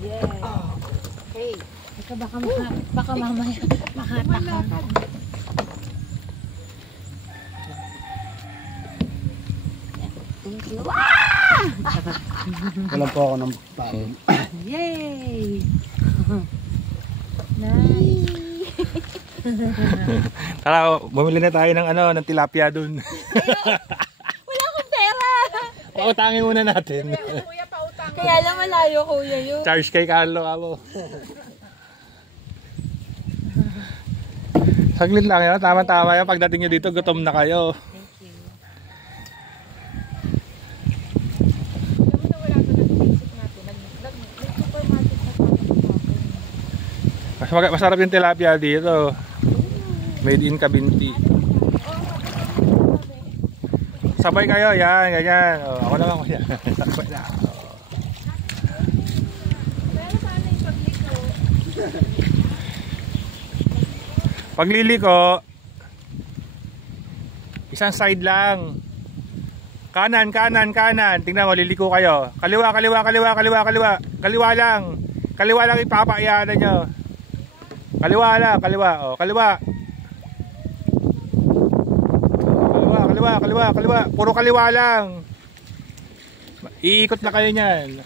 Yeah. Okay. Baka mamaya makatak ka. Thank you. Walang po ako ng pain. Yay! Nice. Tara, bumili na tayo ng ng tilapia dun. Wala akong pera. Pautangin muna natin. Kuya, pautang. Kaya lang malayo, kuya, yun. Charge kay Carlo ako. Saglit lang yan, tama-tama yan. Pagdating nyo dito, gutom na kayo. Masarap yung tilapia dito. Made in Cabinti. Sabay kayo, yan, ganyan. Oh, ako naman kuya. Sabay na. Pagliliko, isang side lang. Kanan, kanan, kanan. Tingnan mo, liliko kayo. Kaliwa, kaliwa, kaliwa, kaliwa, kaliwa. Kaliwa lang. Kaliwa lang ipapaiyanan nyo. Kaliwa lang, kaliwa. Oh, kaliwa. Kaliwa, kaliwa, kaliwa, kaliwa. Puro kaliwa lang. Iikot na kayo niyan.